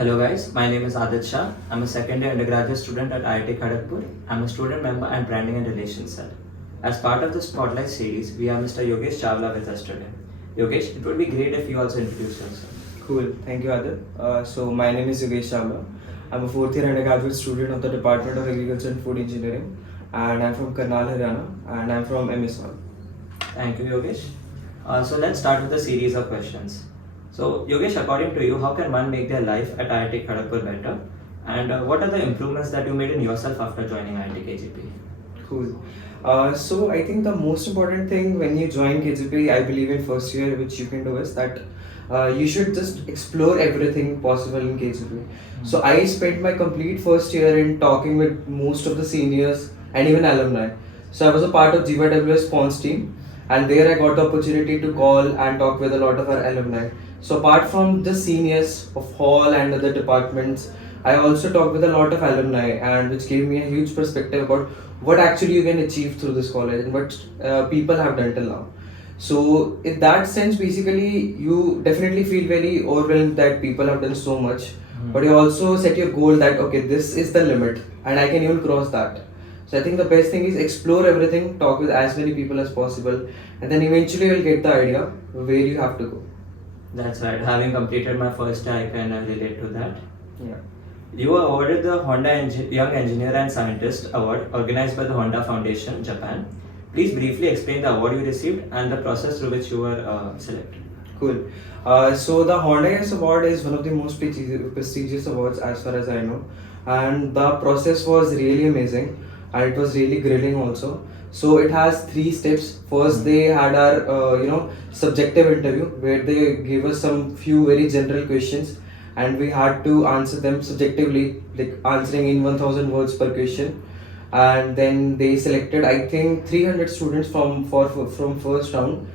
Hello guys, my name is Adit Shah. I'm a second year undergraduate student at IIT Kharagpur. I'm a student member and branding and relations cell. As part of the Spotlight series, we have Mr. Yogesh Chawla with us today. Yogesh, it would be great if you also introduce yourself. Cool, thank you Adit. So my name is Yogesh Chawla. I'm a fourth year undergraduate student of the Department of Agriculture and Food Engineering, and I'm from Karnal, Haryana, and I'm from MS1. Thank you, Yogesh. So let's start with a series of questions. So Yogesh, according to you, how can one make their life at IIT Kharagpur better? And what are the improvements that you made in yourself after joining IIT KGP? Cool. So I think the most important thing when you join KGP, I believe in first year, which you can do is that you should just explore everything possible in KGP. So I spent my complete first year in talking with most of the seniors and even alumni. So I was a part of GYWS Spons team, and there I got the opportunity to call and talk with a lot of our alumni. So apart from the seniors of hall and other departments, I also talked with a lot of alumni, and which gave me a huge perspective about what actually you can achieve through this college and what people have done till now. So in that sense, basically, you definitely feel very overwhelmed that people have done so much, but you also set your goal that okay, this is the limit, and I can even cross that. So I think the best thing is explore everything, talk with as many people as possible, and then eventually you'll get the idea where you have to go. That's right. Having completed my first year, I can relate to that. Yeah. You were awarded the Young Engineer and Scientist Award organized by the Honda Foundation, Japan. Please briefly explain the award you received and the process through which you were selected. Cool. So the Honda Yes Award is one of the most prestigious awards as far as I know, and the process was really amazing, and it was really grilling also. So it has three steps. First, they had our subjective interview where they gave us some few very general questions, and we had to answer them subjectively, like answering in 1000 words per question. And then they selected, I think, 300 students from first round,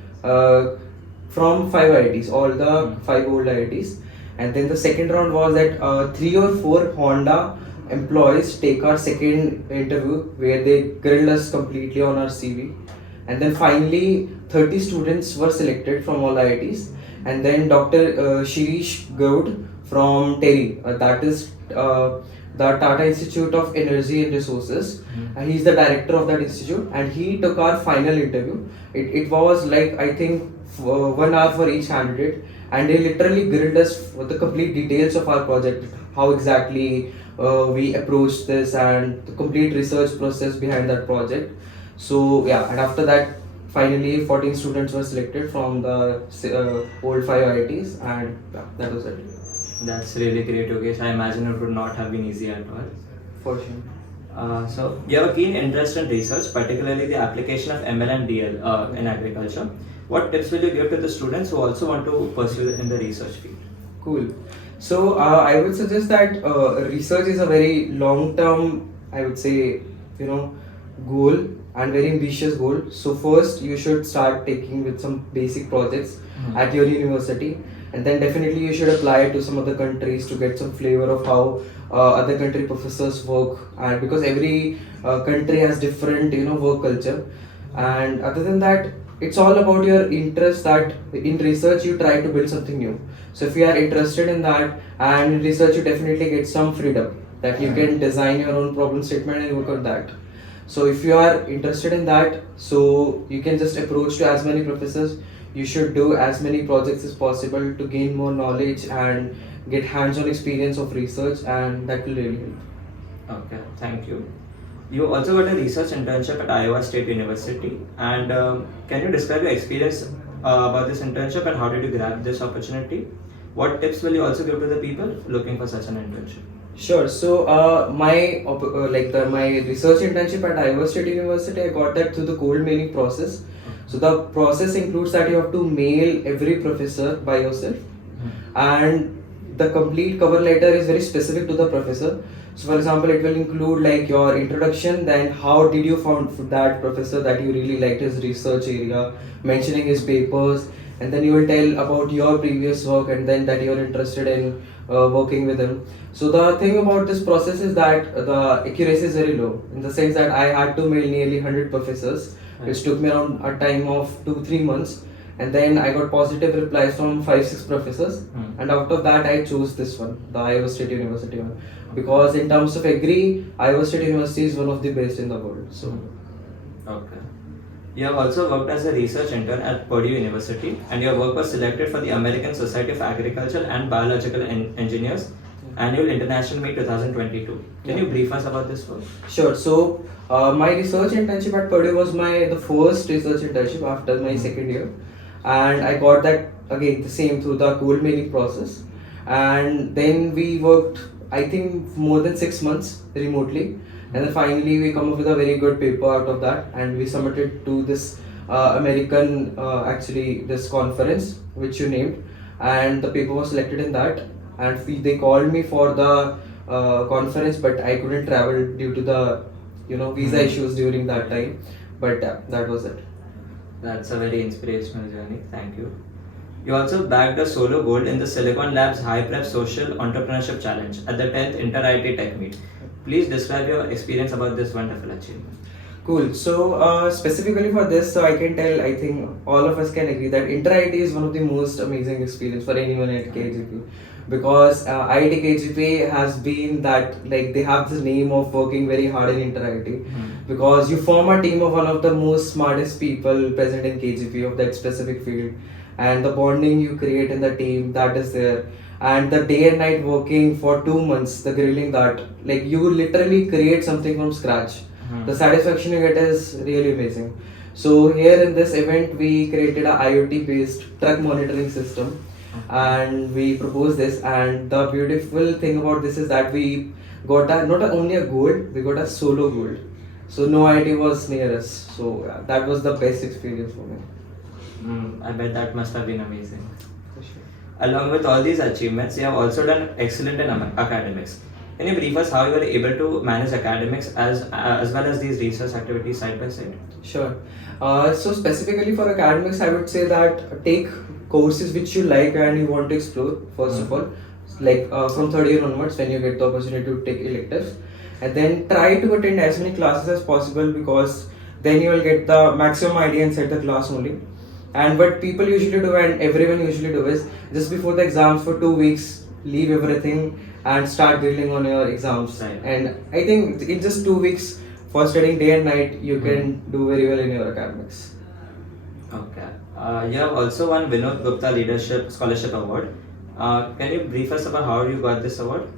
from five IITs, all the five old IITs. And then the second round was that three or four Honda employees take our second interview where they grilled us completely on our CV. And then finally 30 students were selected from all IITs, and then Dr. Shirish Gaud from TERI, that is the Tata Institute of Energy and Resources. He's the director of that institute, and he took our final interview. It was like, I think, 1 hour for each candidate, and they literally grilled us with the complete details of our project, how exactly we approached this, and the complete research process behind that project. So yeah, and after that, finally 14 students were selected from the old 5 IITs, and yeah, that was it. That's really great, Yogesh. I imagine it would not have been easy at all. For sure. So you have a keen interest in research, particularly the application of ML and DL in agriculture. What tips will you give to the students who also want to pursue in the research field? Cool. So I would suggest that research is a very long-term, I would say, goal, and very ambitious goal. So first, you should start taking with some basic projects at your university, and then definitely you should apply it to some other countries to get some flavor of how other country professors work, and because every country has different work culture. And other than that, it's all about your interest, that in research you try to build something new. So if you are interested in that, and in research you definitely get some freedom that you can design your own problem statement and work on that. So if you are interested in that, so you can just approach to as many professors. You should do as many projects as possible to gain more knowledge and get hands-on experience of research, and that will really help. Okay, thank you. You also got a research internship at Iowa State University, and can you describe your experience about this internship and how did you grab this opportunity? What tips will you also give to the people looking for such an internship? Sure. So my research internship at Iowa State University, I got that through the cold mailing process. So the process includes that you have to mail every professor by yourself, and the complete cover letter is very specific to the professor. So for example, it will include like your introduction, then how did you found that professor that you really liked his research area, mentioning his papers, and then you will tell about your previous work, and then that you're interested in working with him. So the thing about this process is that the accuracy is very low, in the sense that I had to mail nearly 100 professors, which took me around a time of 2-3 months. and then I got positive replies from 5-6 professors, and out of that I chose this one, the Iowa State University one, because in terms of agree, Iowa State University is one of the best in the world. So Okay. You have also worked as a research intern at Purdue University, and your work was selected for the American Society of Agricultural and Biological Engineers Annual International Meet 2022. Can you brief us about this work? sure. So my research internship at Purdue was the first research internship after my second year, and I got that again the same through the cold mailing process, and then we worked I think more than 6 months remotely, and then finally we come up with a very good paper out of that, and we submitted to this American actually this conference which you named, and the paper was selected in that, and they called me for the conference, but I couldn't travel due to the visa issues during that time, but that was it. That's a very inspirational journey. Thank you. You also bagged a solo gold in the Silicon Labs High Prep Social Entrepreneurship Challenge at the 10th Inter-IT Tech Meet. Please describe your experience about this wonderful achievement. Cool. So specifically for this, so I can tell, I think all of us can agree that Inter-IT is one of the most amazing experience for anyone at KGP, because IIT KGP has been that, like, they have this name of working very hard in Inter-IT, because you form a team of one of the most smartest people present in KGP of that specific field, and the bonding you create in the team, that is there, and the day and night working for 2 months, the grilling, that, like, you literally create something from scratch. The satisfaction you get is really amazing. So here in this event, we created a IoT based truck monitoring system, and we proposed this, and the beautiful thing about this is that we got not only a gold, we got a solo gold. So no IT was near us. So that was the best experience for me. I bet that must have been amazing. For sure. Along with all these achievements, you have also done excellent in academics. Can you brief us how you were able to manage academics as well as these research activities side by side? Sure. So specifically for academics, I would say that take courses which you like and you want to explore first of all, like from third year onwards when you get the opportunity to take electives, and then try to attend as many classes as possible, because then you will get the maximum idea inside the class only. And what people usually do and everyone usually do is just before the exams for 2 weeks, leave everything and start drilling on your exams. Right. And I think in just 2 weeks for studying day and night, you can do very well in your academics. Okay. You have also won Vinod Gupta Leadership Scholarship Award. Can you brief us about how you got this award?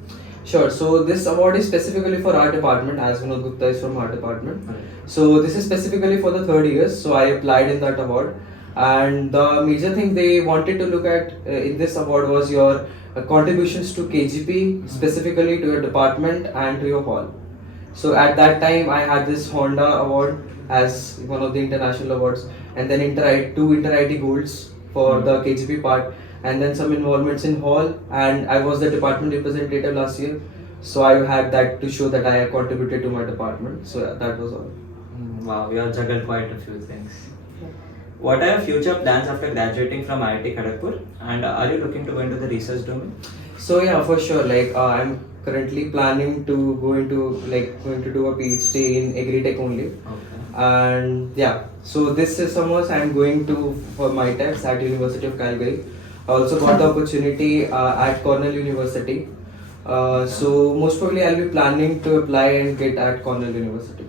Sure. So this award is specifically for our department, as Vinod Gupta is from our department. Right. So this is specifically for the third years. So I applied in that award, and the major thing they wanted to look at in this award was your contributions to KGP, specifically to your department and to your hall. So at that time, I had this Honda award as one of the international awards, and then two Inter-IT golds for the KGP part, and then some involvements in hall, and I was the department representative last year. So I had that to show that I had contributed to my department. So yeah, that was all. Wow, you have juggled quite a few things. What are your future plans after graduating from IIT Kharagpur, and are you looking to go into the research domain? So yeah, for sure. Like I'm currently planning to going to do a PhD in agri-tech only. Okay. And yeah, so this is summers I'm going to for my tests at University of Calgary. I also got the opportunity at Cornell University. So most probably I'll be planning to apply and get at Cornell University.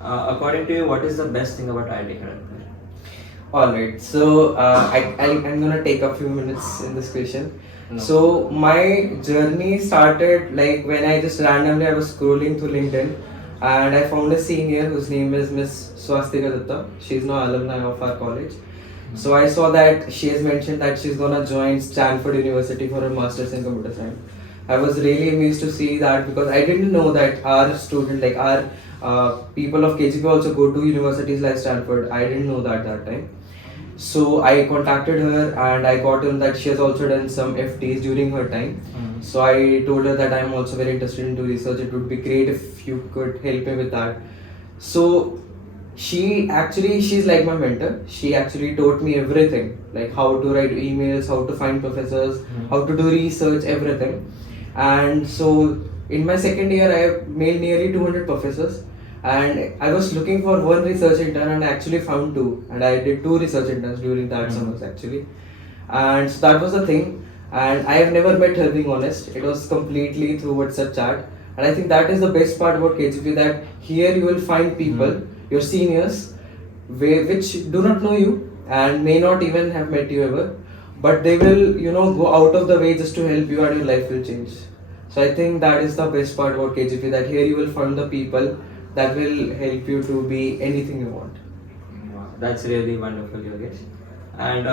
According to you, what is the best thing about IIT Kharagpur? Alright, so I'm gonna take a few minutes in this question. No. So my journey started like when I just randomly I was scrolling through LinkedIn, and I found a senior whose name is Miss Swastika Dutta. She's now alumni of our college. So I saw that she has mentioned that she's gonna join Stanford University for her master's in computer science. I was really amazed to see that, because I didn't know that our student, like our people of KGP also go to universities like Stanford. I didn't know that time. So I contacted her and I got in that she has also done some FTs during her time. So I told her that I'm also very interested into research. It would be great if you could help me with that. So she's like my mentor. She actually taught me everything, like how to write emails, how to find professors, how to do research, everything. And so in my second year, I have mailed nearly 200 professors, and I was looking for one research intern and I actually found two, and I did two research interns during that summers actually, and so that was the thing. And I have never met her, being honest. It was completely through WhatsApp chat, and I think that is the best part about KGP, that here you will find people, your seniors, which do not know you and may not even have met you ever, but they will go out of the way just to help you and your life will change. So I think that is the best part about KGP, that here you will find the people that will help you to be anything you want. Wow, that's really wonderful, Yogesh. And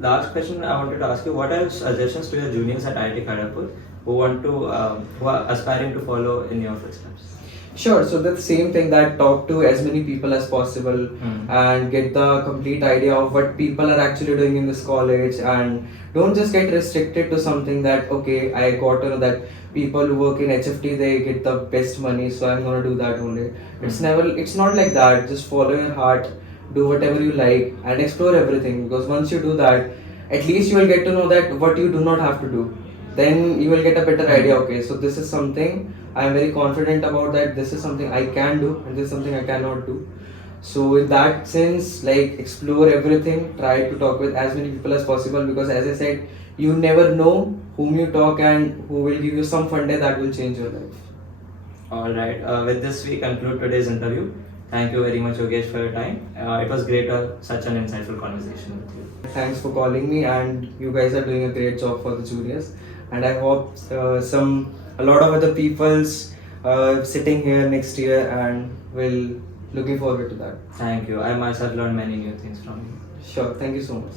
last question I wanted to ask you: what are your suggestions to your juniors at IIT Kharagpur who are aspiring to follow in your footsteps? Sure. So that's the same thing, that talk to as many people as possible and get the complete idea of what people are actually doing in this college, and don't just get restricted to something that, okay, I got to know that people who work in HFT, they get the best money, so I'm gonna do that only. It's not like that. Just follow your heart, do whatever you like, and explore everything, because once you do that, at least you will get to know that what you do not have to do. Then you will get a better idea, okay, so this is something I'm very confident about, that this is something I can do and this is something I cannot do. So in that sense, like, explore everything, try to talk with as many people as possible, because as I said, you never know whom you talk and who will give you some fun day that will change your life. All right. With this, we conclude today's interview. Thank you very much, Yogesh, for your time. It was great, such an insightful conversation with you. Thanks for calling me, and you guys are doing a great job for the juniors. And I hope a lot of other people's sitting here next year and will looking forward to that. Thank you. I myself learned many new things from you. Sure. Thank you so much.